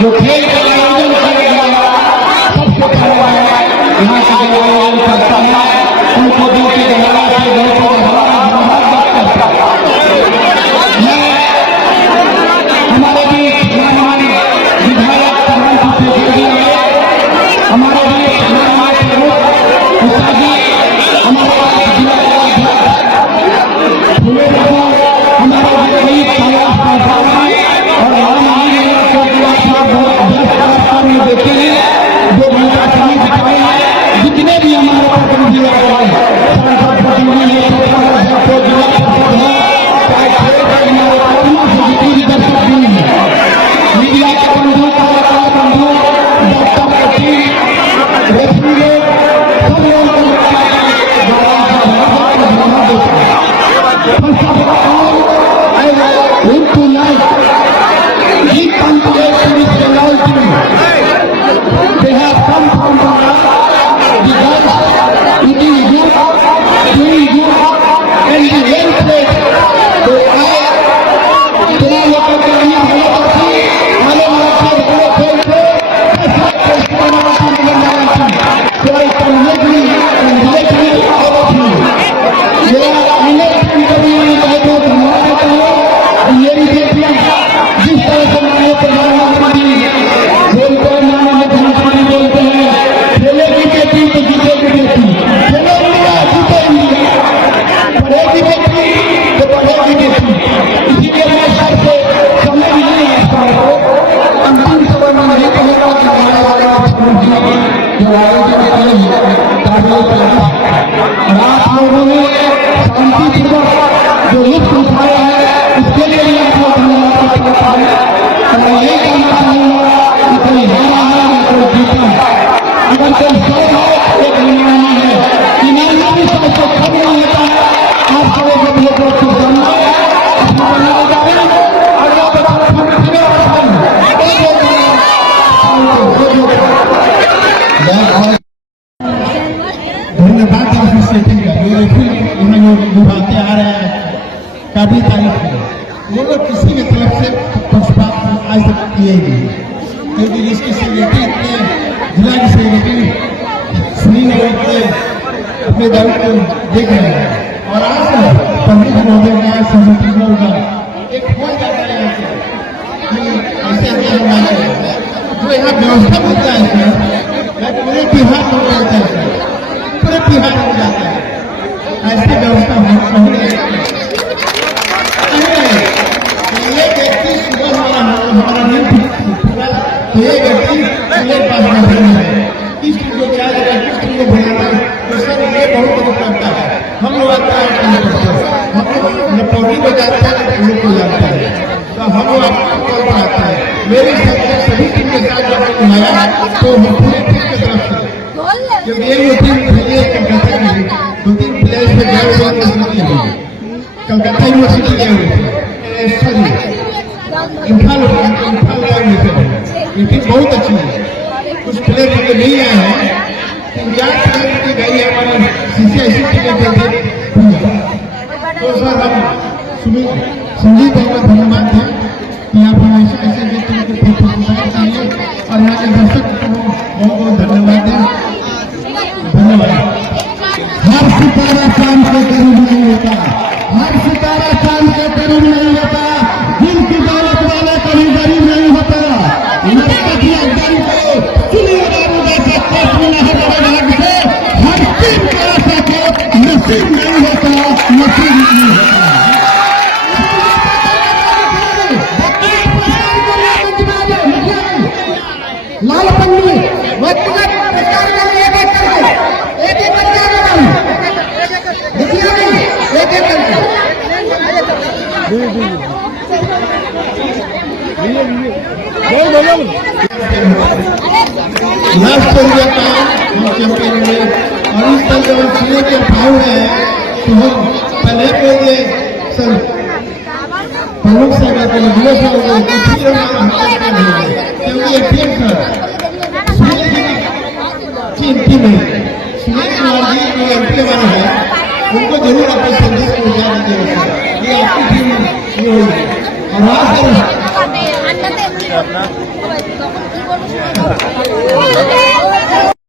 जो खेल का आयोजन करेगा सबसे पहले यहाँ से जो आयोजन करता है उनको दिल की गहरा से हमारे बीच हमारे विधायक हमारे बीच हमारे देखते हैं 2 घंटा समय बिताए हैं जितने भी हमारे प्रतिनिधि मीडिया के बंधु कलाकार बंधु they have come from the guys eating good, doing good, and the well place. So इतना लोगों के लिए बहुत अच्छी आने वाला खेल बड़े खेल थे so I can legally and directly all of you. मेरा नेक्स्ट इंटरव्यू में कहते हैं धन्यवाद देता हूँ मेरी बेटियां जिस तरह से माननीय प्रधानमंत्री बोलते हैं माननीय मुख्यमंत्री बोलते हैं खेलेगी बेटी तो जीतेगी बेटी खेलो इंडिया जीते इंडिया पढ़ेगी बेटी तो पढ़ेगी बेटी इसीलिए मैं सर से समय भी नहीं आता हूँ अंतिम समय में नहीं कहूँगा कि हमारे वाले मुख्यमंत्री जो आयोजन करेंगे और आप लोगों ने शांतिपूर्वक जो लुत्फ उठाया है उसके लिए आप लोग धन्यवाद करता है और मैं यही कहना चाहूँगा कि कोई हारा है या कोई जीता है अगर कोई सौ है एक ईमानी है ईमानदारी से उसको खत्म नहीं होता है आप सभी जब लोग को जानना है अपना बनाया जाए और जो बच्चा धन्यवाद एसोसिएशन का मेरे फिर उन्होंने निभाते आ रहे हैं काफी तारीफ है वो लोग किसी भी तरफ से पक्षपात आज तक किए नहीं क्योंकि इसकी सेक्रेटरी इतने जिला की सेक्रेटरी श्रीनगर के अपने दायित्व को देख रहे हैं और आज पंडित महोदय का समिति का एक फोन जाता है कि ऐसे जो यहाँ व्यवस्था होता है पूरे बिहार में होता है पूरे बिहार में जाता है ऐसी व्यवस्था होनी ये व्यक्ति सुबह हमारा नहीं तो ये व्यक्ति मेरे पास नहीं है किस चीज को क्या जगह किस चीज को बनाना है तो सर ये बहुत बहुत लगता है हम लोग आता है हम लोग नेपोटी को जाते हैं हम लोग को जाता है तो हम लोग आपको कॉल पर आता है मेरे सभी टीम के साथ जब बुलाया तो हम पूरी टीम की तरफ से जब ये टीम खेलिए कलकत्ता की 2-3 प्लेयर्स में गए हुए कलकत्ता यूनिवर्सिटी गए हुए थे सॉरी इम्फाल गए हुए थे ये टीम बहुत अच्छी है कुछ प्लेयर जो नहीं आए हैं 3-4 प्लेयर की गई है हमारी CCIC टीम के थे तो सर हम संजीव भाई को धन्यवाद दें कि आप ऐसे ऐसे टीम को प्रोत्साहित चाहिए और यहाँ के दर्शक को बहुत बहुत धन्यवाद दें धन्यवाद। हर सितारा चांद के करीब नहीं होता हर सितारा चांद के करीब नहीं होता दिल की दौलत वाले कभी गरीब नहीं होता हर टीम का ऐसा को नसीब नहीं होता नसीब नहीं होता लाल पंडी व्यक्तिगत प्रचार में एक एक प्रचार लास्ट इंडिया का चैंपियन हुए और इस तरह जब जिले के भाव है तो हम पहले बोले सर प्रमुख साहब के लिए क्योंकि ये टीम सर टीम में जी जो एमपी वाले हैं उनको जरूर अपने संदेश पहुंचा दीजिएगा। ये आपकी टीम ये होगी और वहाँ पर